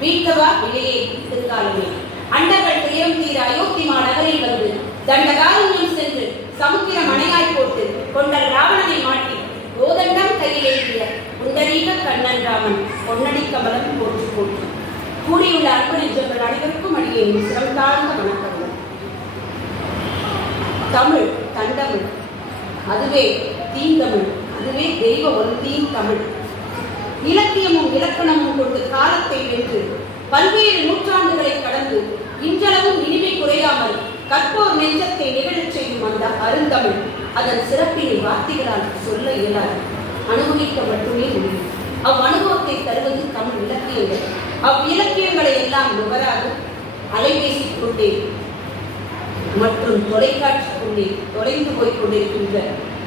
வீட்டவா விலையே திருக்காலமே அண்டர்கள் துயரம் தீர அயோத்தி மாநகரில் வந்து தண்டகாரண்யம் சென்று சமுத்திரம் அணையாய் போட்டு கொண்டல் ராவணனை மாட்டி கோதண்டம் கையில் உண்டரீக கண்ணன் ராமன் பொன்னடி கமலம் போற்று. போட்டு கூடியுள்ள அன்பு நெஞ்சங்கள் அனைவருக்கும் அடியே சிரம் தாழ்ந்த வணக்கங்கள் தமிழ் தண்டமிழ் அதுவே தீந்தமிழ் அதுவே தெய்வ ஒன்றியின் தமிழ். இலக்கியமும் இலக்கணமும் கொண்டு காலத்தை வென்று பல்வேறு நூற்றாண்டுகளை கடந்து இன்றளவும் இனிமை குறையாமல் கற்போர் நெஞ்சத்தை நிகழச் செய்யும் அந்த அருந்தமிழ் அதன் சிறப்பினை வார்த்தைகளால் சொல்ல இயலாது. அனுபவிக்க மட்டுமே முடியும். அவ் அனுபவத்தை தருவது தமிழ் இலக்கியங்கள். அவ் இலக்கியங்களை எல்லாம் நுகராக அலைபேசி கொண்டே மற்றும் தொலைக்காட்சிக்குள்ளே தொலைந்து போய் கொண்டிருக்கின்ற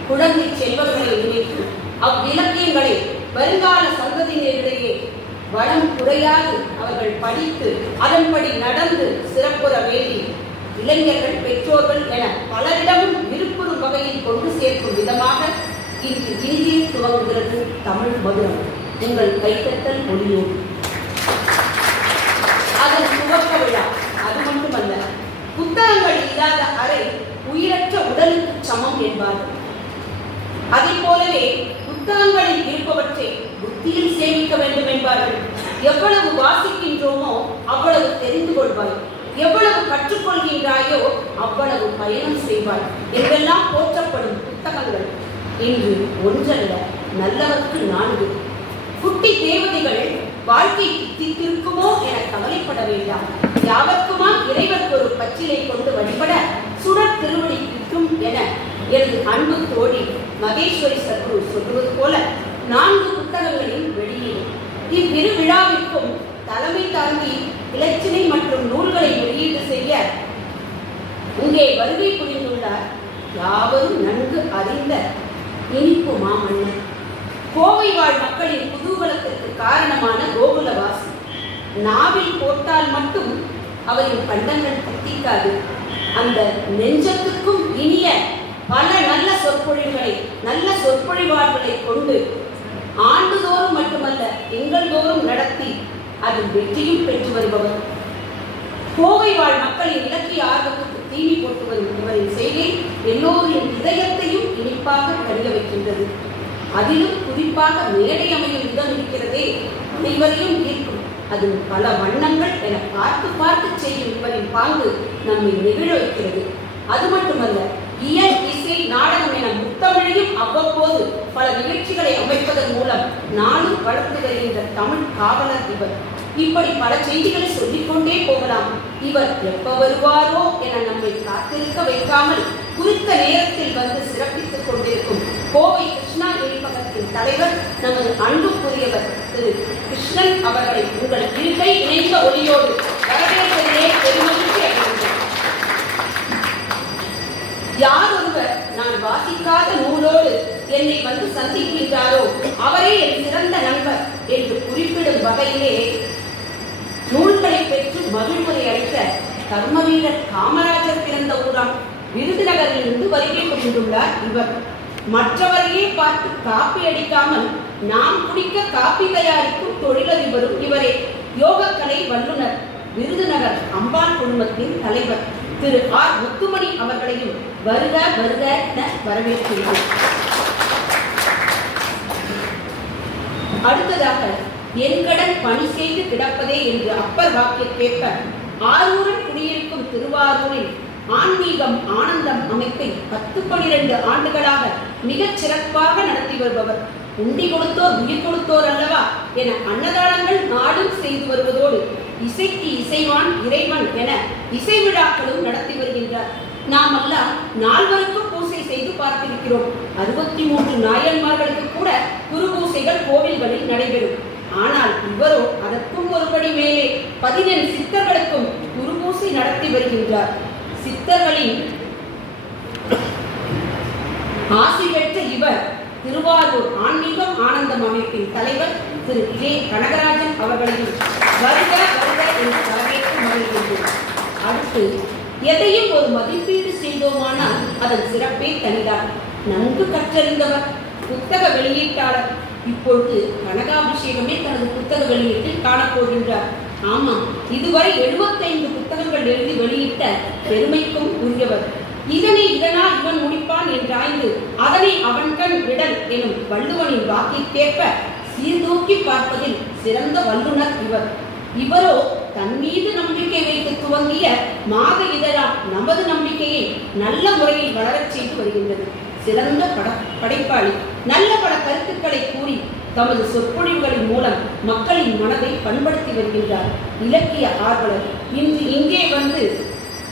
குழந்தை செல்வங்களை நினைத்து அவ்விலக்கியங்களை வருங்கால சந்ததியினரிடையே வளம் குறையாது. அவர்கள் படித்து அதன்படி நடந்து சிறப்புற வேண்டி இளைஞர்கள் பெற்றோர்கள் என பலரிடமும் விருப்புறும் வகையில் கொண்டு சேர்க்கும் விதமாக இன்று இனிதே துவங்குகிறது தமிழ் மதுரம். உங்கள் கைத்தட்டல் ஒளியோடு அதன் துவக்க விழா அது மட்டுமல்ல புத்தகங்கள் இல்லாத அறை உயிரற்ற உடலுக்கு சமம் என்பார்கள். அதை போலவே புத்தகங்களில் இருப்பவற்றை தீயில் சேமிக்க வேண்டும் என்பார்கள். எவ்வளவு வாசிக்கின்றோமோ அவ்வளவு தெரிந்து கொள்வாய். எவ்வளவு கற்றுக்கொள்கின்றாயோ அவ்வளவு பயணம் செய்வாய். என்றெல்லாம் போற்றப்படும் புத்தகங்கள். இன்று ஒன்றல்ல நல்லவர்க்கு நான்கு. குட்டி தேவதைகள் வாழ்க்கை தித்திருக்குமோ என கவலைப்பட வேண்டாம். யாவர்க்குமா இறைவருக்கு ஒரு பச்சிலை கொண்டு வழிபட சுடர் திருவடி கிட்டும் என எனது அன்பு தோழி மகேஸ்வரி சத்ரு சொல்லுவது போல நான்கு புத்தகங்களின் வெளியீடு இவ்விரு விழாவிற்கும் தலைமை தாங்கி இலச்சினை மற்றும் நூல்களை வெளியீடு செய்ய இங்கே வருகை புரிந்துள்ளார். யாவரும் நன்கு அறிந்த இனிப்பு மாமன்னர். கோவை வாழ் மக்களின் குதூகலத்திற்கு காரணமான கோகுலவாசி. நாவில் போட்டால் மட்டும் அவரின் பண்டங்கள் தித்திக்காது அந்த நெஞ்சத்துக்கும் இனிய பல நல்ல சொற்பொழிவுகளை நல்ல சொற்பொழிவாளர்களை கொண்டு ஆண்டுதோறும் மட்டுமல்ல எங்கள் தோறும் நடத்தி அதில் வெற்றியும் பெற்று வருபவர். கோவை வாழ் மக்களின் இலக்கிய ஆர்வத்துக்கு தீனி போட்டு வரும் இவரின் செய்கை எல்லோரின் இதயத்தையும் இனிப்பாக கடிய வைக்கின்றது. அதிலும் குறிப்பாக மேடை அமையும் இடம் இருக்கிறதே அனைவரையும் ஈர்க்கும். அது பல வண்ணங்கள் என பார்த்து பார்த்து செய்யும் இவரின் பாங்கு நம்மை நெகிழ வைக்கிறது. அது மட்டுமல்ல இயல் நாடகம் என முத்தமிழையும் அவ்வப்போது பல நிகழ்ச்சிகளை அமைப்பதன் மூலம் நானும் வளர்த்து வருகின்ற தமிழ் காவலர் இவர். இப்படி பல செய்திகளை சொல்லிக்கொண்டே போகலாம். இவர் எப்ப வருவாரோ என நம்மை காத்திருக்க வைக்காமல் குறித்த நேரத்தில் வந்து சிறப்பித்துக் கொண்டிருக்கும் கோவை கிருஷ்ணா இணைப்பகத்தின் தலைவர் நமது அன்புக்குரியவர் திரு கிருஷ்ணன் அவர்களை உங்கள் இருக்கை இணைந்த ஒளியோடு வரவேற்பதிலே பெருமகிழ்ச்சி அடைகின்றேன். யார் ஒருவர் நான் வாசிக்காத நூலோடு என்னை வந்து சந்திக்கின்றாரோ அவரே என் சிறந்த நண்பர் என்று குறிப்பிடும் வகையிலே நூல்களை பெற்று மகிழ்வுரை அளித்த கர்மவீரர் காமராஜர் பிறந்த ஊராம் விருதுநகரிலிருந்து வருகை புரிந்துள்ளார் இவர். மற்றவரையே பார்த்து காப்பி அடிக்காமல் நாம் குடிக்க காப்பி தயாரிக்கும் தொழிலதிபரும் இவரே. யோகக்கலை வல்லுநர் விருதுநகர் அம்பாள் குழுமத்தின் தலைவர். திரு ஆர் முத்துமணி அவர்களையும் வருக வருக என வரவேற்கிறோம் அடுத்ததாக எங்கடன் பணி செய்து கிடப்பதே என்று அப்பர் வாக்கியக்கேற்ப ஆரூரில் குடியிருக்கும் திருவாரூரில் ஆன்மீகம் ஆனந்தம் அமைப்பை பத்து பனிரெண்டு ஆண்டுகளாக மிகச் சிறப்பாக நடத்தி வருபவர். உண்டி கொடுத்தோர் உயிர் கொடுத்தோர் அல்லவா? என அன்னதானங்கள் நாடும் செய்து வருவதோடு இசைக்கு இசைவான் இறைவன் என இசை விழாக்களும் நடத்தி வருகின்றார். நாமெல்லாம் நால்வருக்கும் பூசை செய்து பார்த்திருக்கிறோம். அறுபத்தி மூன்று நாயன்மார்களுக்கு கூட குரு பூசைகள் கோவில்களில் நடைபெறும். ஆனால் இவரோ அதற்கும் ஒருபடி மேலே பதினெண் சித்தர்களுக்கும் குரு பூசை நடத்தி வருகின்றார். சித்தர்களின் ஆசி பெற்ற இவர் திருவாரூர் ஆன்மீகம் ஆனந்தம் அமைப்பின் தலைவர் திரு ஏ கனகராஜன் அவர்களையும் வருக வருக என்று வரவேற்று மகிழ்கின்றோம். அடுத்து எதையும் ஒரு மதிப்பீடு செய்தோமானால் அதன் சிறப்பே தனிதான். நன்கு கற்றறிந்தவர் புத்தக வெளியீட்டாளர். இப்பொழுது கனகாபிஷேகமே தனது புத்தக வெளியீட்டில் காணப்போகின்றார். ஆமாம் இதுவரை 75 புத்தகங்கள் எழுதி வெளியிட்ட பெருமைக்கும் உரியவர். இதனை இதனால் இவன் முடிப்பான் என்றாய்ந்து அதனை அவன் கண் விடல் எனும் வள்ளுவனின் வாக்கிற்கேற்ப சீர்தூக்கி பார்ப்பதில் சிறந்த வல்லுனர் இவர். இவரோ தண்ணீர் மாத மாக இதழாம் நமது நம்பிக்கையை நல்ல முறையில் வளரச் செய்து வருகின்றது. சிறந்த பட படைப்பாளி நல்ல பல கருத்துக்களை கூறி தமது சொற்பொழிவுகளின் மூலம் மக்களின் மனதை பண்படுத்தி வருகின்றார். இலக்கிய ஆர்வலர் இன்று இங்கே வந்து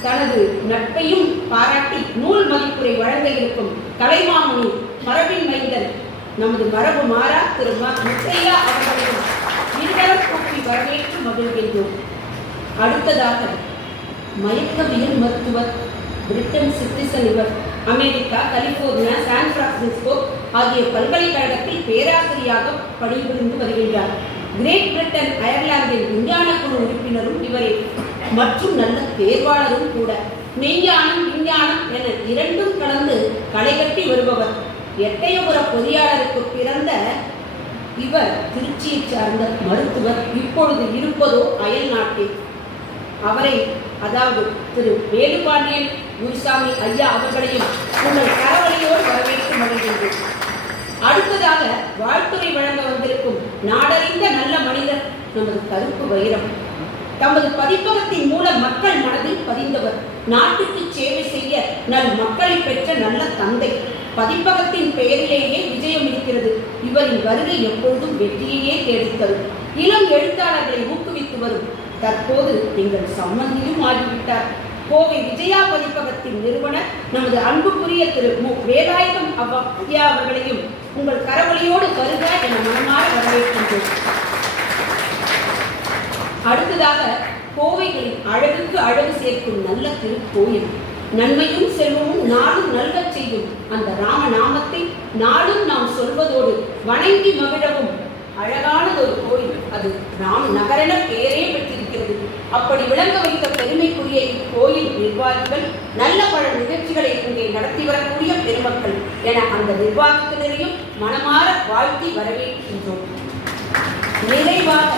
தனது நட்பையும் பாராட்டி நூல் மதிப்புரை வழங்க இருக்கும் கலைமாமணி மரபின் மைந்தன் நமது மரபு மாறா திரு முத்தையா அவர்களையும் இருவரும் கூப்பி வரவேற்று மகிழ்கின்றோம். அடுத்ததாக மயக்கவியல் மருத்துவர் Britain citizen America California San Francisco ஆகிய பல்கலைக்கழகத்தில் பேராசிரியராக பணிபுரிந்து வருகின்றார். கிரேட் பிரிட்டன் அயர்லாந்தின் விஞ்ஞான குழு உறுப்பினரும் இவரே. மற்றும் நல்ல தேர்வாளரும் கூட. மெய்ஞானம் விஞ்ஞானம் என இரண்டும் கலந்து களைகட்டி வருபவர். எட்டயபுர பொறியாளருக்கு பிறந்த இவர் திருச்சியை சார்ந்த மருத்துவர். இப்பொழுது இருப்பதோ அயல் நாட்டில் அவரை அதாவது திரு வேலுபாண்டியன் குருசாமி ஐயா அவர்களையும் உங்கள் கரவழியோடு வரவேற்று மகிழ்கின்றோம் அடுத்ததாக வாழ்த்துறை வழங்க வந்திருக்கும் நாடறிந்த நல்ல மனிதர் நமது கருப்பு வைரம். தமது பதிப்பகத்தின் மூலம் மக்கள் மனதில் பதிந்தவர். நாட்டுக்கு சேவை செய்ய நல் மக்களை பெற்ற நல்ல தந்தை. பதிப்பகத்தின் பெயரிலேயே விஜயம் இருக்கிறது. இவரின் வருகை எப்பொழுதும் வெற்றியையே தேடித்தரும். இளம் எழுத்தாளர்களை ஊக்குவித்து வரும் தற்போது எங்கள் சம்மந்தியும் ஆகிவிட்டார். கோவை விஜயா பதிப்பகத்தின் நிறுவனர் நமது அன்புக்குரிய திரு மு. வேதாயுதம் அவ்வா அவர்களையும் உங்கள் கரவழியோடு வருக என மனமாற வரவேற்கின்றோம். அடுத்ததாக கோவைகளின் அழகுக்கு அழகு சேர்க்கும் நல்ல திருக்கோயில். நன்மையும் செல்வமும் நாளும் நல்கச் செய்யும் அந்த ராம நாமத்தை நாளும் நாம் சொல்வதோடு வணங்கி மகிழவும் அழகானதொரு கோயில். அது ராம் நகரென பெயரே பெற்றிருக்கிறது. அப்படி விளங்க வைத்த பெருமைக்குரிய இக்கோயில் நிர்வாகிகள் நல்ல பல நிகழ்ச்சிகளை இங்கே நடத்தி வரக்கூடிய பெருமக்கள் என அந்த நிர்வாகத்தினரையும் மனமாற வாழ்த்தி வரவேற்கின்றோம். நிறைவாக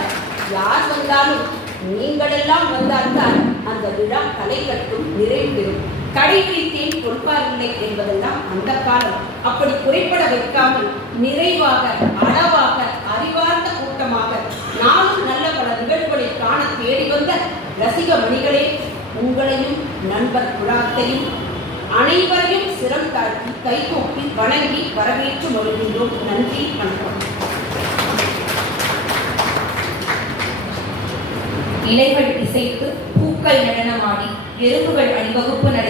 யார் வந்தாலும் நீங்களெல்லாம் வந்தால்தான் அந்த விழா கலை கட்டும் நிறைவு பெறும். கடைபிடித்தேன் கொடுப்பாரில்லை என்பதெல்லாம் அந்த காலம். அப்படி குறைபட வைக்காமல் நிறைவாக அளவாக அறிவார்ந்த நாளும் நல்ல பல நிகழ்வுகளை காண தேடி வந்த ரசிக மணிகளே உங்களையும் நண்பர் குழாத்தையும் அனைவரையும் சிரம் தாழ்த்தி கைகூப்பி வணங்கி வரவேற்று வருகின்றோம் நன்றி வணக்கம். இலைகள் இசைத்து பூக்கள் நடனமாடி எறும்புகள் அணிவகுப்பு நடத்தி